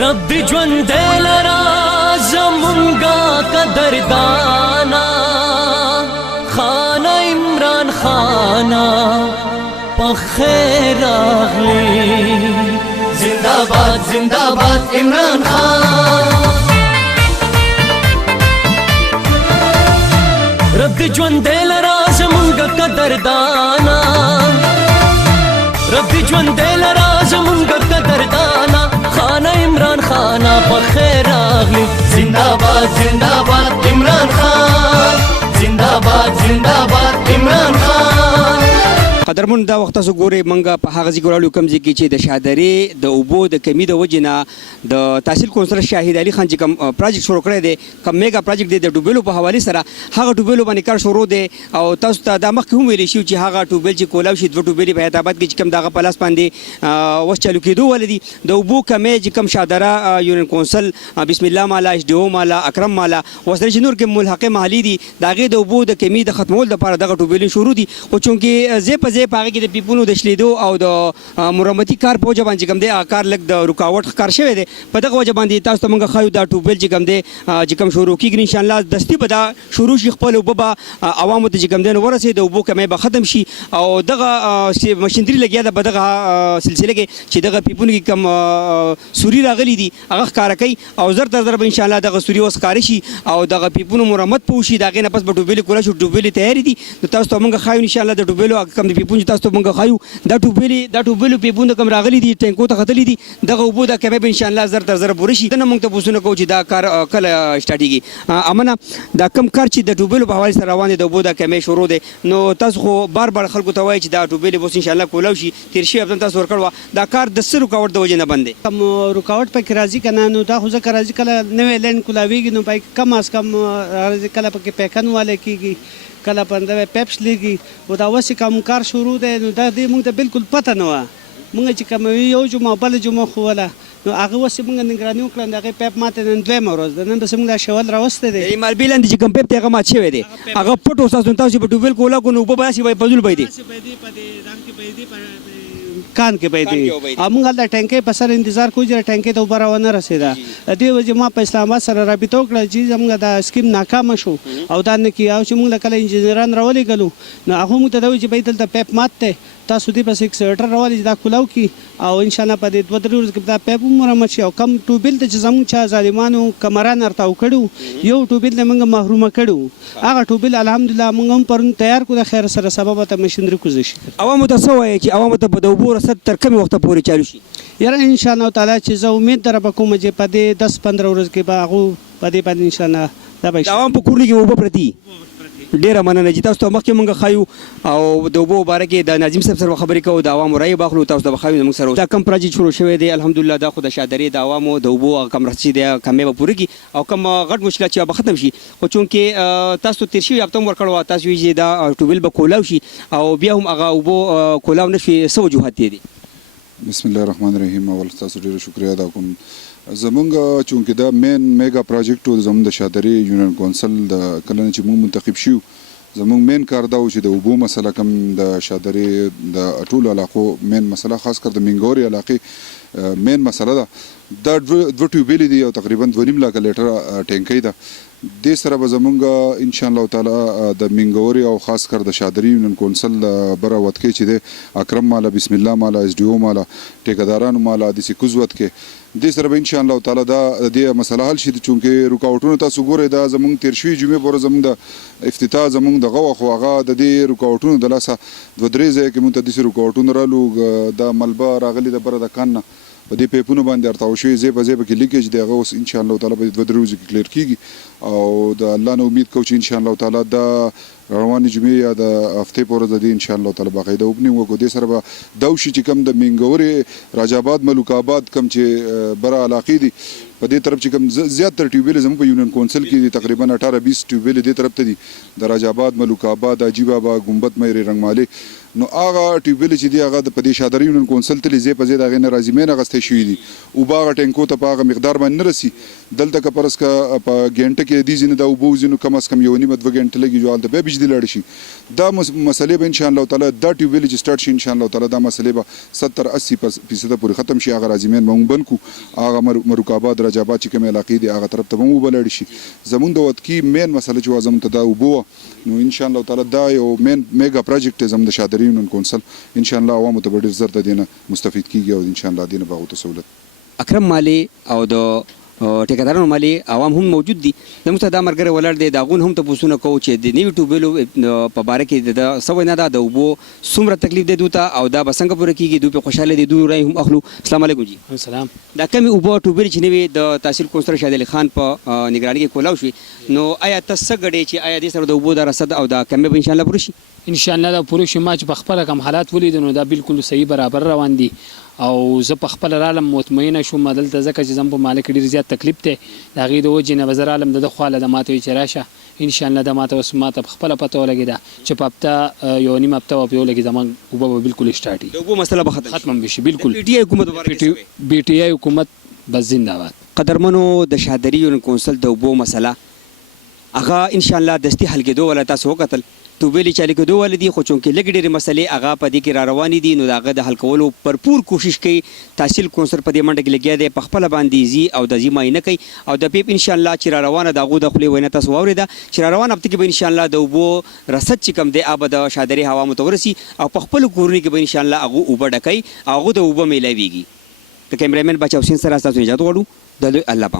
رب دی ژوند لرا زمونږه قدردانا خانه عمران خانا په خیر راغلی زنده‌باد زنده‌باد عمران خان رب دی ژوند لرا زمونږه قدردانا رب دی ژوند لرا زمونږه قدردانا خانه عمران خانا په خیر راغلی زنده‌باد زنده‌باد عمران خان زنده‌باد زنده‌باد عمران خان قدرمن دا وخت تاسو ګورئ موږ په هغه ځای کې ولاړ یو کوم ځای کې چې د شهادرې د اوبو د کمي د وجې نه د تحصیل کونسلر شاهد علي خان چې کوم پروجیکټ شروع کړی دی کوم میګا پروجیکټ دی د ټوبیلو په حوالې سره هغه ټوبیلو باندې کار شروع دی او تاسو ته دا مخکې هم ویلی شو چې هغه ټوبیل چې کولاو شي دوه ټوبیلې په حیدرآباد کې چې کوم دغه په لاس باندې اوس چالو کېدو ولې دي د اوبو کمی چې کوم شهادره یونین کونسل بسم الله مالا ایچ ډي او مالا اکرم مالا وسره چې نور کې ملحقې محلي دي د هغې د اوبو د کمي د ختمولو لپاره دغه ټوبیلې شروع دي خو چونکې ځای په ځای په هغې کې د پیپونو د شلیدو او د مرمتي کار په وجه باندې کوم دی هغه کار لږ د رکاوټ ښکار شوی دی په دغه وجه باندې تاسو ته موږ ښایو دا ټوبیل چې کوم دی چې کوم شروع کېږي انشاءالله دستي به دا شروع شي خپل اوبه به عوامو ته چې کوم دی نو ورسېد د اوبو کمی به ختم شي او دغه مشینري لګیا ده په دغه سلسله کې چې دغه پیپونو کې کوم سوري راغلي دي هغه ښکاره کوي او زر تر زر به انشاءالله دغه سوري اوس ښکاره شي او دغه پیپونو مرمت په وشي د هغې نه پس به ټوبیلې کولی شو ټوبیلې تیارې دي نو تاسو ته موږ ښایو انشاءالله د ټوبیلو کوم د پیپون چې تاسو ته موږ ښایو دا ټوبیلو پیپونه کوم راغلي دي ټینکو ته ختلي دي دغه اوبو دا کمی به انشاءالله زر تر زر پوره شي دنه موږ ته پوښتنه کوو چې دا کار کله سټارټېږي امنه دا کم کار چې د ټوبیلو په حوالې سره روان دی د اوبو دا کمی شروع دی نو تاسو خو بار بار خلکو ته وایي چې دا ټوبیلې به اوس انشاءالله کولاو شي تېر شوي هفته تاسو ورکړ وه دا کار د څه رکاوټ د وجې نه بند دی کم رکاوټ پکې راځي که نه نو دا خو ځکه راځي کله نوی لین کولاویږي نو پکې کم از کم راځي کله پکې پیکن والی کېږي کله پنده پیپس لګي او دا اوس کوم کار شروع دی نو دا دې موږ ته بالکل پته نه وه موږ چې کوم یو جمعه بله جمعه ښووله نو هغه اوس یې موږ نګراني وکړه د هغې پیپ ماته نن دویمه ورځ ده نن بس موږ دا شول راوستی دی مالبې لاندې چې کوم پیپ دی هغه مات شوی دی هغه پټ اوس تاسو تاسو په ټوبیل کې ولاګو نو اوبه به داسې فضول به کان کې پیدا موږ هلته ټینکۍ په سر انتظار کوو چې ټینکۍ ته اوبه راونه رسېده دې وجې ما په اسلام آباد سره رابطه وکړه چې زموږ دا سکیم ناکامه شو او دا نه کېږي او چې موږ له کله انجینران راولېږلو نو هغه موږ ته دا وایي چې بهی دلته پیپ مات دی تاسو دې پس ایکسیویټر راولئ چې دا کولاو کړي او انشاءالله په دې 2-3 ورځو کې دا پیپ هم مرمت شي او کم ټوبیل ته چې زموږ چا ظالمانو کمران ارتاو کړي یو ټوبیل نه موږ محرومه کړو هغه ټوبیل الحمدلله موږ هم پرون تیار کړو د خیر سره سبب ته مشینري کوزه شي عوامو ته څه وایي چې عوامو ته به د اوبو رسد تر کومې وخته پورې چالو شي یاره انشاءالله تعالی چې زه امید دره به کوم چې په دې 10-15 ورځو کې به هغو په دې باندې انشاءالله دا به د عوام په کورونو کې اوبه پرتې ډېره مننه چې تاسو ته مخکې موږ ښایو او د اوبو باره کې د ناظم صاحب سره خبرې کوو د عوامو رایې به اخلو تاسو ته به ښایو زموږ سره دا کوم پروجیکټ شروع شوی دی الحمدلله دا خو د شهادرې د عوامو د اوبو هغه کم رسي دی کمې به پوره کړي او کوم غټ مشکلات چې به ختم شي خو چونکې تاسو تېر شوي هفته هم ورکړی وه تاسو وایي چې دا ټوبیل به کولاو شي او بیا هم هغه اوبو کولاو نه شي څه وجوهات دي بسم الله الرحمن الرحیم اول تاسو ډېره شکریا ادا کوم زمونږ چونکې دا مین میګا پروجیکټ و زموږ د شهادرې یونین کونسل د کله نه چې موږ منتخب شو زموږ مین کار دا و چې د اوبو مسله کم د شهادرې د ټولو علاقو مین مسله خاص کر د منګوري علاقې مین مسله ده دا دوه ټیوبیلې دي او تقریبا 2.5 لکه لیټره ټینکۍ ده دې سره به زمونږ انشاءالله تعالی د منګوري او خاص کر د شهادرې یونین کونسل بره وتکې چې دی اکرم مالا بسم الله مالا ایچ ډي او مالا ټیکهدارانو مالا داسې کوز وتکې دې سره به انشاءالله تعالی دا د دې مسله حل شي چونکې رکاوټونه تاسو ګورئ دا زمونږ تېر شوي جمعې پورې زمونږ د افتتاح زمونږ دغه وه خو هغه د دې رکاوټونو د لاسه 2-3 ځایه کې مونږ ته داسې رکاوټونه رالو دا ملبه راغلي د بره د کان نه په دې پیپونو باندې ارتاو شوي ځای په ځای پکې لیکیج دی هغه اوس انشاءالله تعالی به 2-3 ورځو کې کلیر کېږي او د الله نه امید کوو چې انشاءالله تعالی دا روانې جمعې یا د هفتې په ورځ د دې انشاءالله تعالی باقاعده اوپننګ وکړو دې سره به دا وشي چې کوم د منګورې راجاباد ملوک آباد کوم چې بره علاقې دي په دې طرف چې کوم زیاتره ټیوبیلې زموږ په یونین کونسل کې دي تقریبا 18-20 ټیوبیلې دې طرف ته دي د راجاباد ملوک آباد عجیب آباد ګمبد مېرې رنګمالې نو هغه ټیوبویل چې دی هغه د پدې شادري یونین کونسل ته لزی په زید هغه نه راځي مین غسته شوی دي او باغ ټینکو ته په هغه مقدار باندې نه رسی دلته که پرس کا په ګنټه کې دي زینه د وبو زینو کم از کم یو نیمه 2 غنټه لګي جو د به بجلی لړ شي دا مسلې به ان شاء الله تعالی دا ټیوبویل چې سٹارټ شي ان شاء الله تعالی دا مسلې به 70-80% پورې ختم شي هغه راځي مین مونږ بنکو هغه مروکاباد رجابات چې کوم علاقې دي هغه طرف ته مو بلړ شي زمون د وخت کې مین مسله چې زمون ته دا وبو نو ان شاء الله تعالی دا یو مین میگا پروجیکټ زمون د شادري یونین کونسل ان شاء الله عوامو ته ډیر زر د دینه مستفید کیږي او ان شاء الله دینه به ته سہولت اکرم مالی او د ټیکدارانو مالی عوام هم موجود دي زموږ ته دا مرګره ولاړ دی داغون هم ته پوښتنه کوو چې د نیو ټیوبویلو په باره کې د سوي نه د اوبو څومره تکلیف دی دوی ته او دا به څنګه پوره کیږي دوی په خوشاله دي دوی رای هم اخلو السلام علیکم جی السلام دا کمی اوبو ټیوبویل چې نوی د تحصیل کونسلر شاهد علي خان په نگرانۍ کې کولاو شوی نو آیا تاسو څنګه چې آیا د سره د اوبو د رصد او د کمی به ان شاء الله پوره شي ان شاء الله دا پوره شي ما چې په خپل کم حالات ولید نو دا بالکل صحیح برابر روان دي او زه په خپل عالم مطمئنه شوم دلته ځکه چې زم په مالک ډیر زیات تکلیف ته دا غي د وجې نه وزر عالم د خواله د ماته چې راشه ان شاء الله د ماته اوس ماته خپل پته ولګی دا چې په هفته یو نیم هفته په ولګی زمون وبو بالکل سٹارټي د اوبو مسله به ختم بشي بالکل پی ټی آی حکومت مبارک بی ټی آی حکومت بس زنده‌باد قدرمنو د شادري یونین کونسل د اوبو مسله هغه ان شاء الله دستي حل کېدو ولا تاسو وکتل ټیوبویل چالي کېدو ولدي خو چونکې لګ ډېرې مسلې هغه په دې کې را روانې دي نو د هغه د حل کولو پرپور کوشش کوي تحصیل کونسل په دې منډه کې لګیا دی په خپله باندې ځي او د ځي معاینه کوي او د پیپ ان شاء الله چې را روانه د هغو د خولې وینا تاسو واورېده چې را روانه هفته کې به ان شاء الله د اوبو رصد چې کوم دی هغه به د شادري هوامو ته ورسي او په خپلو کورونو کې به ان شاء الله هغه اوبه ډکوي او هغو د اوبه میلاویږي د کیمرامین بچا حسین سره تاسو اجازه غواړو د الله پام